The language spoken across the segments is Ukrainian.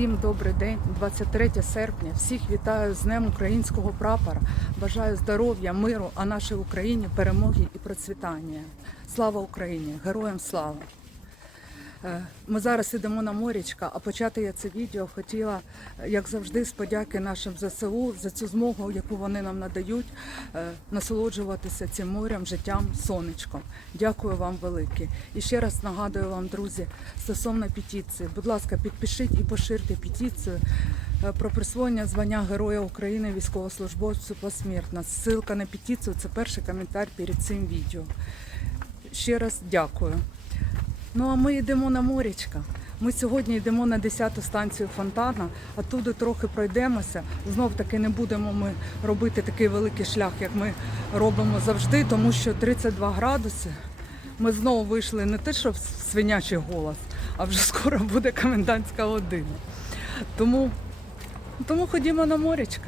Всім добрий день, 23 серпня. Всіх вітаю з Днем українського прапора. Бажаю здоров'я, миру, а нашій Україні перемоги і процвітання. Слава Україні! Героям слава! Е, Ми зараз йдемо на морічка, а почати я це відео хотіла, е, як завжди, з подяки нашим ЗСУ за цю змогу, яку вони нам надають, е, насолоджуватися цим морем, життям, сонечком. Дякую вам велике. І ще раз нагадую вам, друзі, стосовно петиції. Будь ласка, підпишіть і поширте петицію про присвоєння звання Героя України військовослужбовцю посмертно. Ссылка на петицію це перший коментар перед цим відео. Ще раз дякую. Ну а ми йдемо на морічка. Ми сьогодні йдемо на 10-ту станцію фонтана, а туди трохи пройдемося. Знов таки не будемо ми робити такий великий шлях, як ми робимо завжди, тому що 32 градуси. Ми знову вийшли не те, що в свинячий голос, а вже скоро буде комендантська година. Тому, тому ходімо на морічка.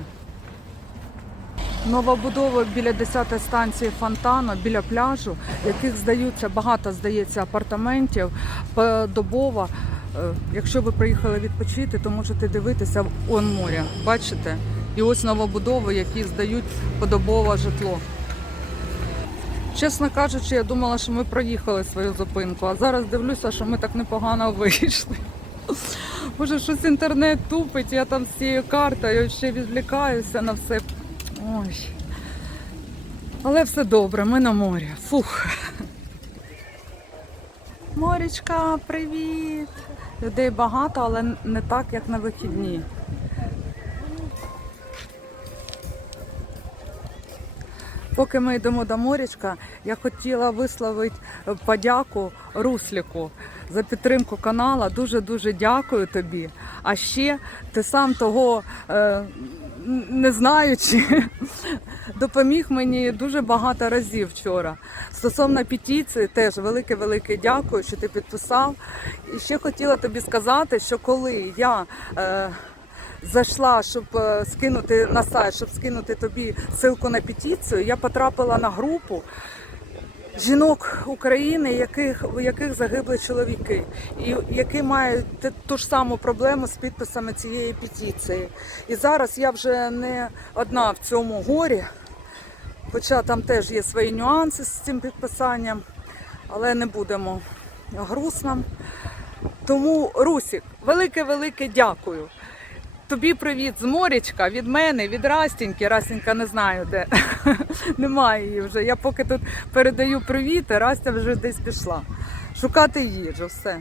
Новобудови біля 10-ї станції фонтану, біля пляжу, яких здаються багато здається апартаментів подобово. Е, Якщо ви приїхали відпочити, то можете дивитися он моря. Бачите? І ось новобудови, які здають подобове житло. Чесно кажучи, я думала, що ми проїхали свою зупинку, а зараз дивлюся, що ми так непогано вийшли. Може, щось інтернет тупить, я там з цією картою ще відвлікаюся на все. Ой. Але все добре, ми на морі. Фух. Морічка, привіт! Людей багато, але не так, як на вихідні. Поки ми йдемо до морічка, я хотіла висловити подяку Русліку за підтримку канала. Дуже-дуже дякую тобі. А ще ти сам того е, не знаючи, допоміг мені дуже багато разів вчора. Стосовно петиції, теж велике-велике дякую, що ти підписав. І ще хотіла тобі сказати, що коли я. Е, зайшла, щоб е, скинути на сайт, щоб скинути тобі ссылку на петицію, я потрапила на групу жінок України, яких, у яких загибли чоловіки, і які мають ту ж саму проблему з підписами цієї петиції. І зараз я вже не одна в цьому горі, хоча там теж є свої нюанси з цим підписанням, але не будемо грустно. Тому, Русік, велике-велике дякую. Тобі привіт з морячка, від мене, від Растіньки. Растінька не знаю де. Немає її вже. Я поки тут передаю привіт, а Растя вже десь пішла. Шукати їжу, все.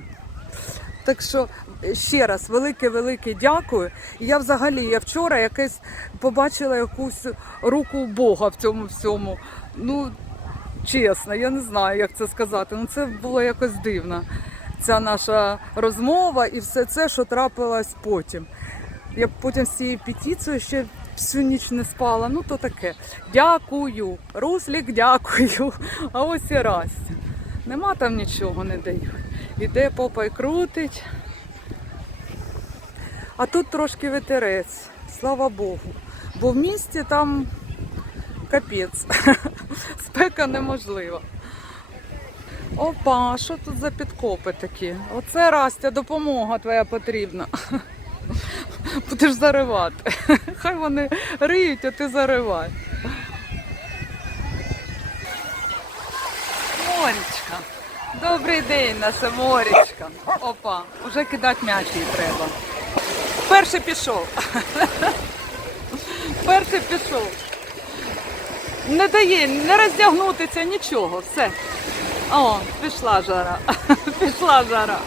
Так що ще раз велике-велике дякую. І я взагалі я вчора якесь побачила якусь руку Бога в цьому всьому. Ну, чесно, я не знаю, як це сказати. Ну це було якось дивно. Ця наша розмова і все це, що трапилось потім. Я потім з цією петицією ще всю ніч не спала. Ну то таке. Дякую. Руслік, дякую. А ось і Растя. Нема там нічого не дають. Іде попа й крутить. А тут трошки ветерець, слава Богу. Бо в місті там капець. Спека неможлива. Опа, що тут за підкопи такі? Оце Растя, допомога твоя потрібна. Будеш заривати. Хай вони риють, а ти заривай. Морічка. Добрий день, наша морічка. Опа, вже кидати м'яч їй треба. Перший пішов. Перший пішов. Не дає, не роздягнутися, нічого, все. О, пішла жара. Пішла жара.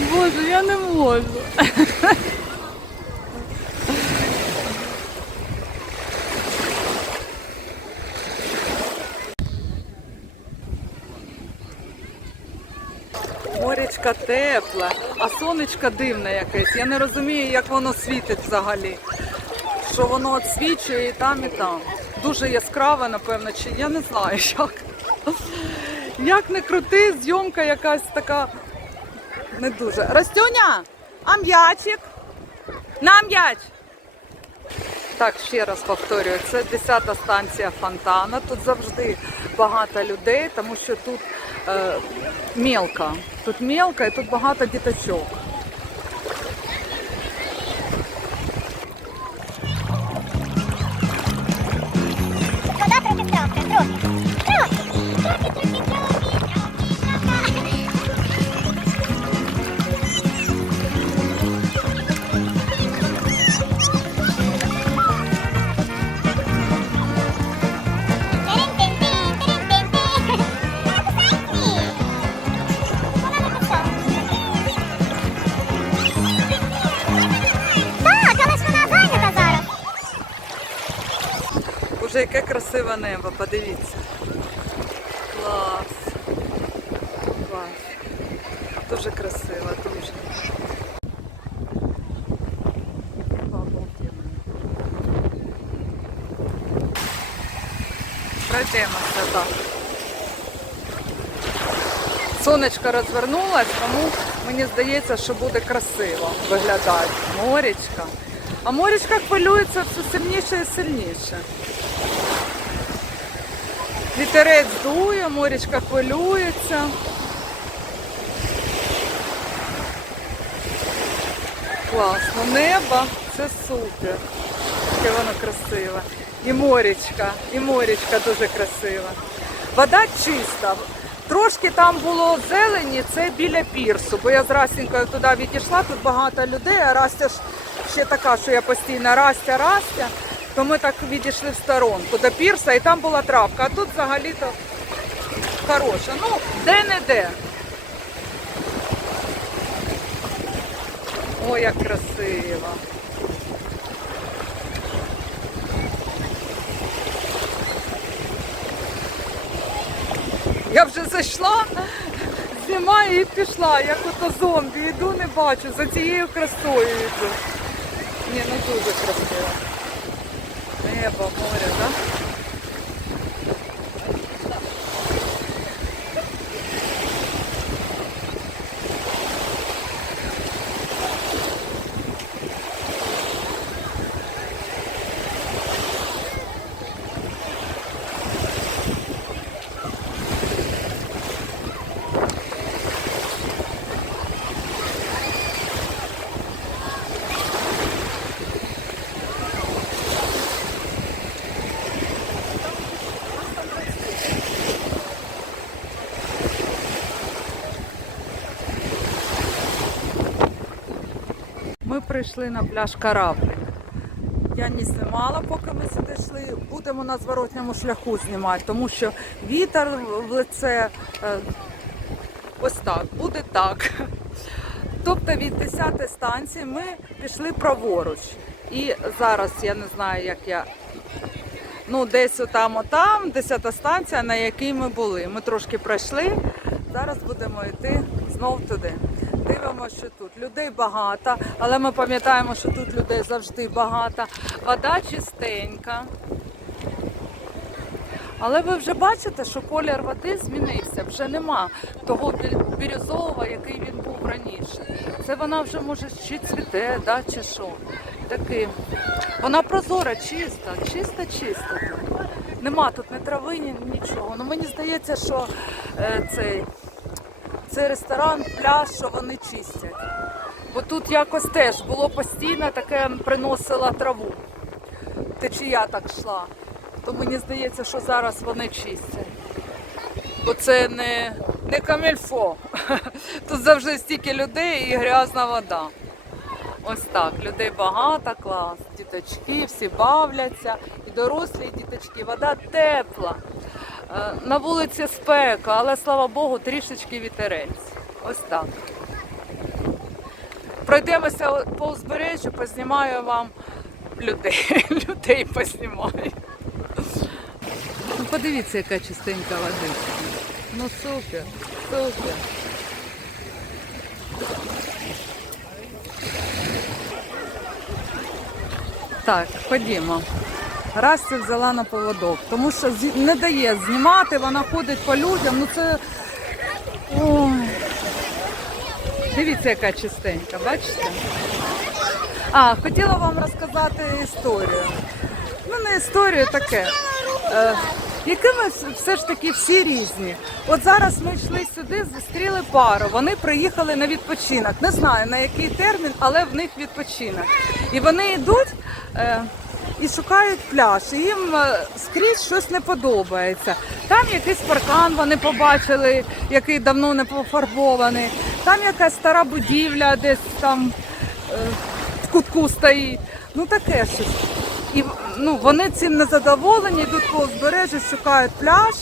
Боже, я не можу. Морячка тепла, а сонечко дивне якесь. Я не розумію, як воно світить взагалі. Що воно освічує і там, і там. Дуже яскраве, напевно, чи я не знаю як. Як не крути, зйомка якась така не дуже. Растюня, а м'ячик? На м'яч! Так, ще раз повторюю, це 10-та станція фонтана. Тут завжди багато людей, тому що тут е, мелко. Тут мелко і тут багато діточок. Вода трохи трохи. Трохи. Трохи, трохи, трохи, яке красиве небо, подивіться. Клас. Клас. Дуже красиво, дуже. Пройдемося так. Сонечко розвернулось, тому мені здається, що буде красиво виглядати. Морічка. А морічка хвилюється все сильніше і сильніше. Вітерець дує, морічка хвилюється. Класно. Небо це супер. Яке воно красиве. І морічка, і морічка дуже красива. Вода чиста. Трошки там було зелені, це біля пірсу, бо я з Растінькою туди відійшла, тут багато людей, а Растя ж ще така, що я постійно Растя, Растя, то ми так відійшли в сторонку до пірса, і там була травка, а тут взагалі-то хороша. Ну, де-не-де. Ой, як красиво. Я вже зайшла, знімаю і пішла, як ото зомбі. Йду, не бачу, за цією красою йду. Ні, ну дуже красиво. Небо, море, так? Да? Ми прийшли на пляж Кораблик. Я не знімала, поки ми сюди йшли. Будемо на зворотньому шляху знімати, тому що вітер в лице е, ось так, буде так. Тобто від 10 станції ми пішли праворуч. І зараз я не знаю, як я. Ну, десь отам, отам, 10 станція, на якій ми були. Ми трошки пройшли. Зараз будемо йти знов туди. Дивимося, що тут людей багато, але ми пам'ятаємо, що тут людей завжди багато. Вода чистенька. Але ви вже бачите, що колір води змінився. Вже нема того бірюзового, який він був раніше. Це вона вже може чи цвіте, да, чи що. Такий. Вона прозора, чиста, чиста, чиста. Нема тут ні травині, нічого. Ну мені здається, що е, цей, цей ресторан, пляж, що вони чистять. Бо тут якось теж було постійно таке приносила траву. Течія так йшла. То мені здається, що зараз вони чистять. Бо це не, не камільфо. Тут завжди стільки людей і грязна вода. Ось так, людей багато, клас. Діточки всі бавляться, і дорослі і діточки, вода тепла. Е, На вулиці спека, але слава Богу, трішечки вітерець. Ось так. Пройдемося по узбережжю, познімаю вам людей. Людей познімаю. Ну, подивіться, яка чистенька водичка. Ну супер, супер. Так, ходімо. Расті взяла на поводок, тому що не дає знімати, вона ходить по людям. Ну це. Ой. Дивіться, яка чистенька, бачите? А, хотіла вам розказати історію. Ну, не історію таке. Е, які ми вс- все ж таки всі різні. От зараз ми йшли сюди, зустріли пару. Вони приїхали на відпочинок. Не знаю на який термін, але в них відпочинок. І вони йдуть. Е, і шукають пляж. І їм е, скрізь щось не подобається. Там якийсь паркан вони побачили, який давно не пофарбований. Там якась стара будівля, десь там е, в кутку стоїть. Ну таке щось. І ну, вони цим не задоволені, йдуть по узбережжю, шукають пляж.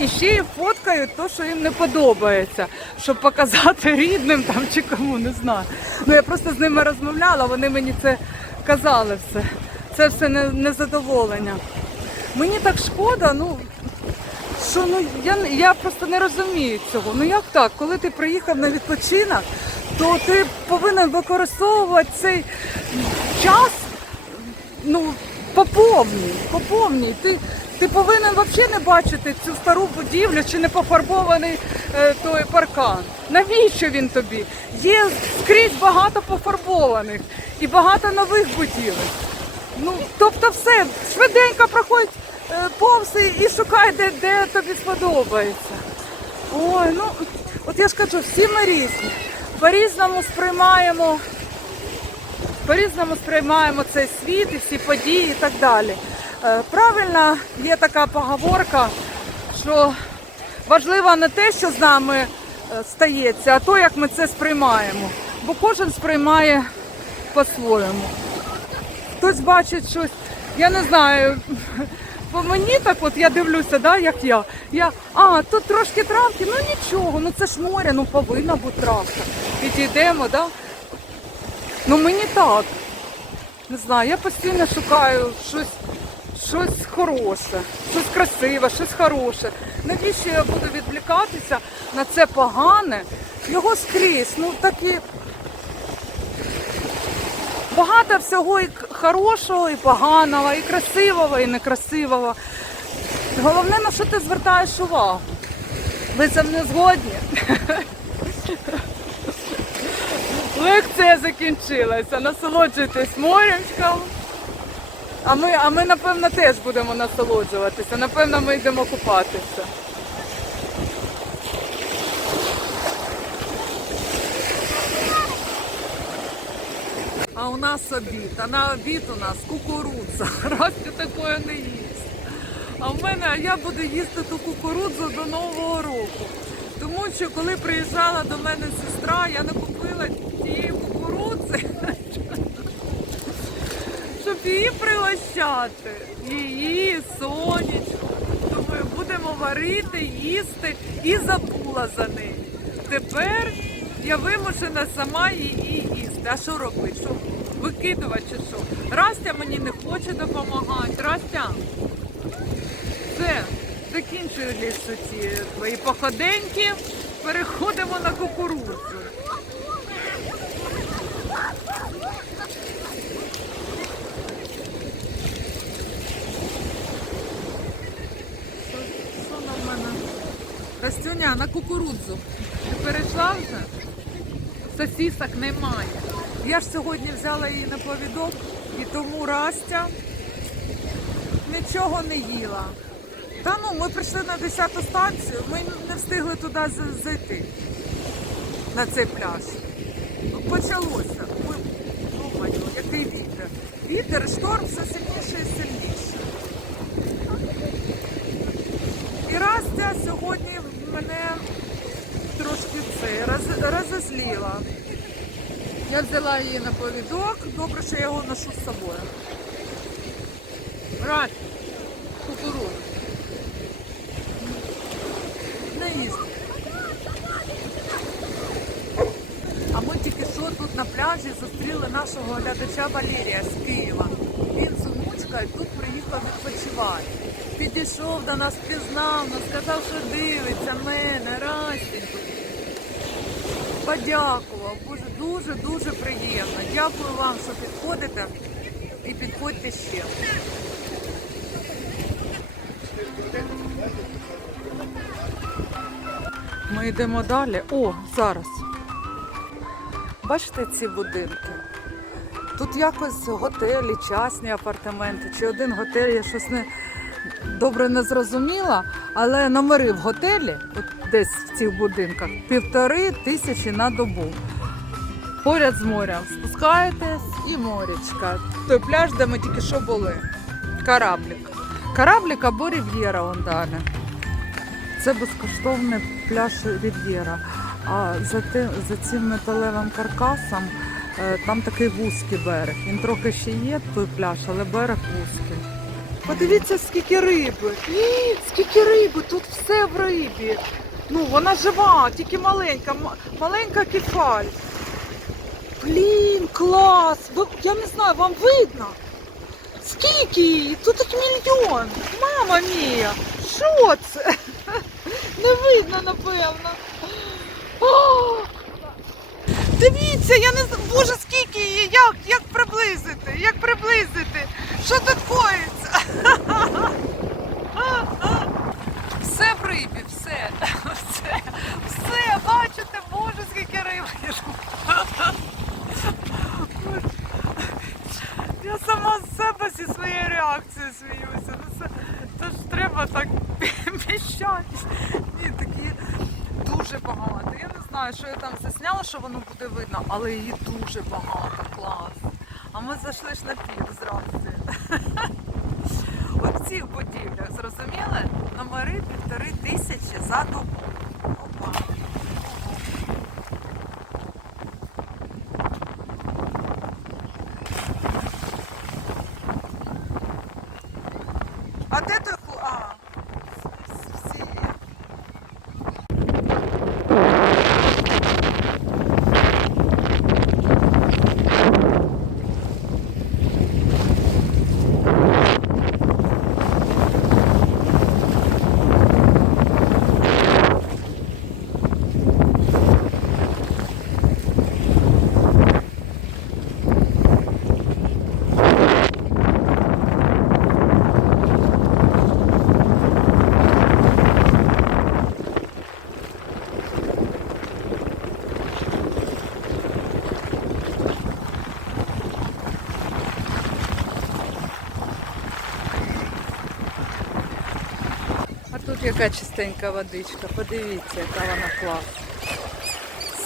І ще й фоткають те, що їм не подобається, щоб показати рідним там чи кому, не знаю. Ну я просто з ними розмовляла, вони мені це казали все. Це все незадоволення. Мені так шкода, ну що ну я, я просто не розумію цього. Ну як так? Коли ти приїхав на відпочинок, то ти повинен використовувати цей час ну, по повній, по повній. Ти, ти повинен взагалі не бачити цю стару будівлю чи не пофарбований е, той паркан. Навіщо він тобі? Є скрізь багато пофарбованих і багато нових будівель. Ну, тобто все, швиденько проходь е, повз і- шукай, де, де тобі сподобається. Ой, ну от я ж кажу, всі ми різні. По-різному сприймаємо по-різному сприймаємо цей світ і всі події і так далі. Е, Правильно, є така поговорка, що важливо не те, що з нами е, стається, а то, як ми це сприймаємо. Бо кожен сприймає по-своєму. Хтось бачить щось, я не знаю. По мені так от я дивлюся, да, як я. Я, а, тут трошки травки, ну нічого, ну це ж море, ну повинна бути травка. Підійдемо, да? Ну мені так. Не знаю, я постійно шукаю щось, щось хороше, щось красиве, щось хороше. Навіщо я буду відвлікатися на це погане? Його скрізь, ну такі. Багато всього і хорошого, і поганого, і красивого, і некрасивого. Головне, на що ти звертаєш увагу. Ви зі мною згодні? Лекція закінчилася. Насолоджуйтесь морячком. А ми, а ми, напевно, теж будемо насолоджуватися. Напевно, ми йдемо купатися. А у нас обід. А на обід у нас кукурудза. Растя такое не їсть. А в мене я буду їсти ту кукурудзу до Нового року. Тому що коли приїжджала до мене сестра, я не купила її пригощати. Її, сонечку. Думаю, будемо варити, їсти і забула за неї. Тепер я вимушена сама її їсти. А що робити? Що викидувати чи що? Растя мені не хоче допомагати. Растя. Все, закінчуються ці твої походеньки. Переходимо на кукурудзу. Що, що на мене? Растюня, на кукурудзу. Ти перейшла вже? Сосісок немає. Я ж сьогодні взяла її на повідок і тому Растя нічого не їла. Та ну, ми прийшли на 10-ту станцію, ми не встигли туди зайти, на цей пляж. Почалося. Думаю, який вітер. Вітер, шторм все сильніше і сильніше. І Растя сьогодні мене трошки це роз, розозліла. Я взяла її на повідок, добре, що я його ношу з собою. Рать, кукурудзу. Не. А ми тільки що тут на пляжі зустріли нашого глядача Валерія з Києва. Він з онучкою тут приїхав відпочивати. Підійшов до нас, пізнав нас, сказав, що дивиться мене, Растеньку. Подякував. Боже, дуже дуже приємно. Дякую вам, що підходите і підходьте ще. Ми йдемо далі. О, зараз. Бачите ці будинки? Тут якось готелі, частні апартаменти, чи один готель, я щось не, добре не зрозуміла, але номери в готелі, от десь в цих будинках, півтори тисячі на добу. Поряд з морем спускаєтесь і морячка. Той пляж, де ми тільки що були. Кораблік. Кораблік або Рів'єра он. Це безкоштовний пляж Рів'єра. А за, тим, за цим металевим каркасом е, там такий вузький берег. Він трохи ще є, той пляж, але берег вузький. Подивіться, скільки риби. Ій, Скільки риби, тут все в рибі. Ну, вона жива, тільки маленька, маленька кефаль. Блін, клас! Я не знаю, вам видно? Скільки її? Тут їх мільйон. Мама мія! Що це? Не видно, напевно. О! Дивіться, я не знаю, боже, скільки її, як, як приблизити, як приблизити, що тут коїться? Все в рибі, все, все, все, бачите, боже, скільки риби. Я сама з себе зі своєю реакцією сміюся. Ну це, це ж треба так піщатись. Ні, такі дуже багато. Я не знаю, що я там засняла, що воно буде видно, але її дуже багато, клас. А ми зайшли ж на пір зразу. От в будівлях, зрозуміли? Номери півтори тисячі за добу. Опа. А де той ху... А, всі. А тут яка чистенька водичка, подивіться, яка вона класна.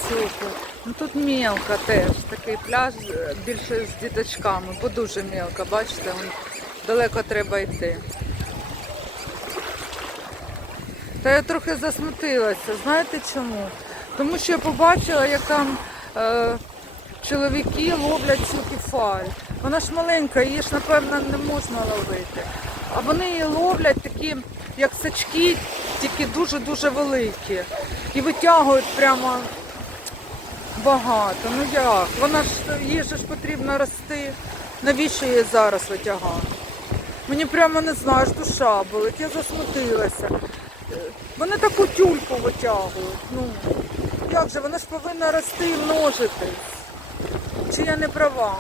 Супер. Ну тут мелко теж, такий пляж е, більше з діточками, бо дуже мелко, бачите, далеко треба йти. Та я трохи засмутилася, знаєте чому? Тому що я побачила, як там е, чоловіки ловлять цю кефаль. Вона ж маленька, її ж, напевно, не можна ловити. А вони її ловлять такі, як сачки, тільки дуже-дуже великі. І витягують прямо багато. Ну як? Вона ж їй ж потрібно рости. Навіщо її зараз витягати? Мені прямо не знаю, аж душа болить, я засмутилася. Е, Вони таку тюльку витягують. Ну, як же, вона ж повинна рости і множитись. Чи я не права?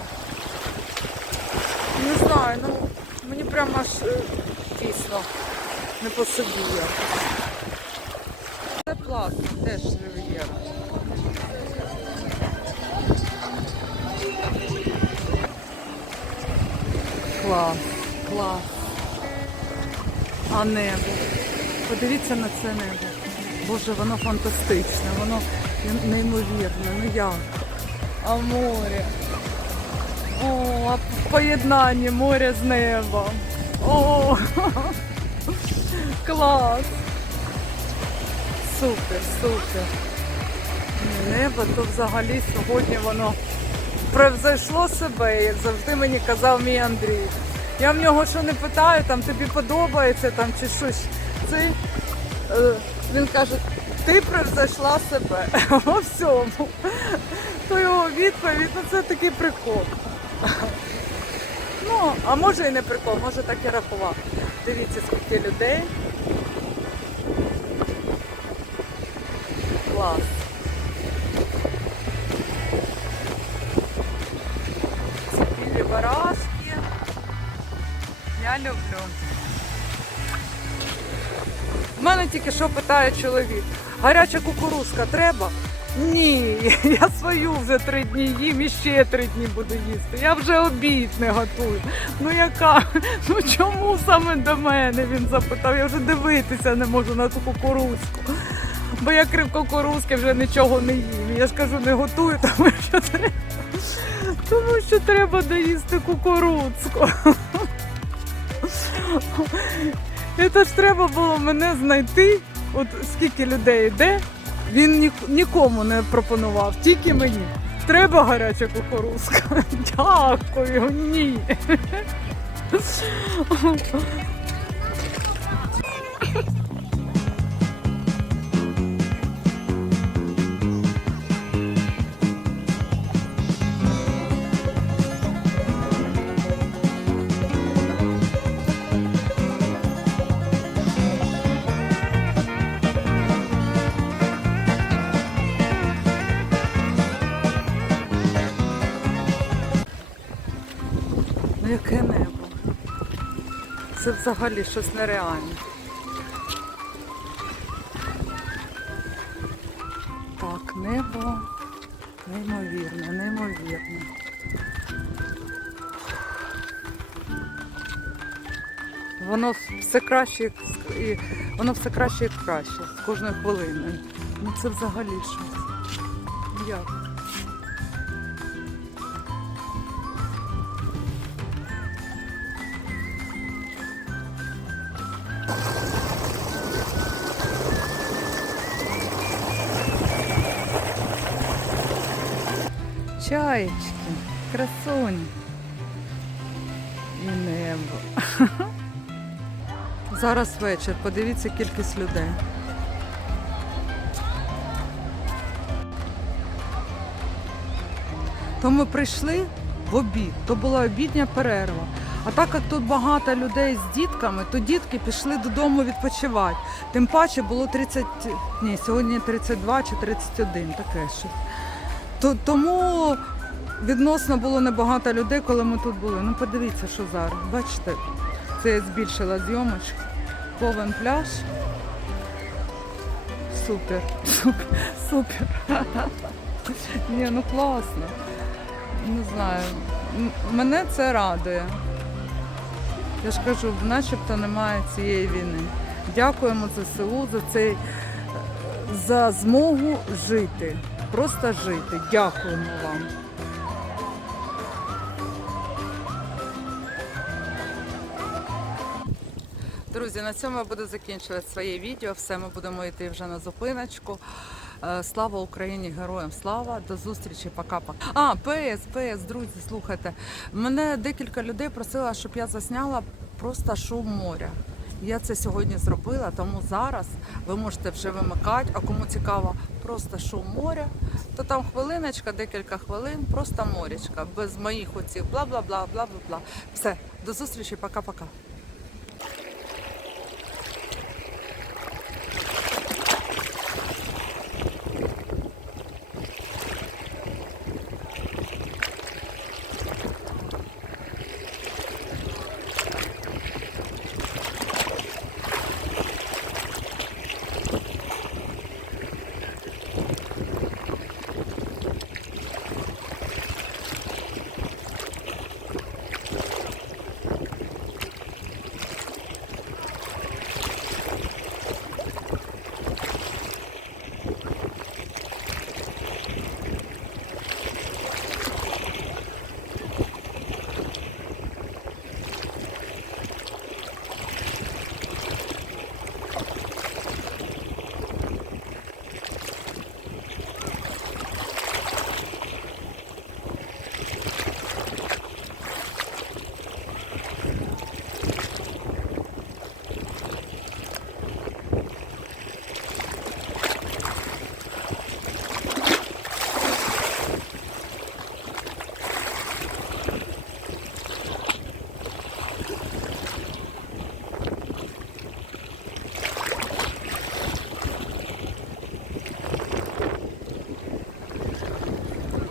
Не знаю, ну мені прямо аж е, дійсно не по собі. Це платно, теж рив'єра. Клас, клас. А небо. Подивіться на це небо. Боже, воно фантастичне, воно неймовірне. Ну як? А море. О, поєднання моря з небом. О, клас. Супер, супер. Небо то взагалі сьогодні воно превзойшло себе, як завжди мені казав мій Андрій. Я в нього що не питаю, там тобі подобається там чи щось. Це, е, він каже, ти превзойшла себе во всьому. То його відповідь, ну це такий прикол. Ну, а може і не прикол, може так і рахував. Дивіться, скільки людей. Клас. Ці білі барашки. Я люблю. В мене тільки що питає чоловік. Гаряча кукурузка треба? Ні, я свою вже три дні їм і ще три дні буду їсти. Я вже обід не готую. Ну яка? Ну чому саме до мене? Він запитав. Я вже дивитися не можу на ту кукурузку. Бо я крім кукурузки вже нічого не їм. Я ж кажу, не готую, тому що треба. Тому що треба доїсти кукурудзку. Це ж треба було мене знайти. От скільки людей йде, він нікому не пропонував, тільки мені. Треба гаряча кукурузка. Дякую, ні. Яке небо? Це взагалі щось нереальне. Так, небо неймовірне, неймовірне. Воно все краще і- воно все краще і краще з кожною хвилиною. Ну це взагалі щось. Як? Чаєчки, красуні. І небо. Зараз вечір, подивіться кількість людей. То ми прийшли в обід, то була обідня перерва. А так як тут багато людей з дітками, то дітки пішли додому відпочивати. Тим паче було 30, ні, сьогодні 32 чи 31, таке щось. То, тому відносно було небагато людей, коли ми тут були. Ну подивіться, що зараз. Бачите, це я збільшила зйомочку. Повен пляж. Супер, супер, супер. Ні, ну класно. Не знаю. Мене це радує. Я ж кажу, начебто немає цієї війни. Дякуємо ЗСУ за цей за змогу жити. Просто жити. Дякуємо вам. Друзі, на цьому я буду закінчувати своє відео. Все, ми будемо йти вже на зупиночку. Е, Слава Україні, героям слава! До зустрічі, пока-пока. А, ПС, ПС, друзі, слухайте. Мене декілька людей просила, щоб я засняла просто шум моря. Я це сьогодні зробила, тому зараз ви можете вже вимикати. А кому цікаво, просто шум моря, то там хвилиночка, декілька хвилин, просто морячка, без моїх оців, бла-бла-бла, бла-бла-бла. Все, до зустрічі, пока-пока.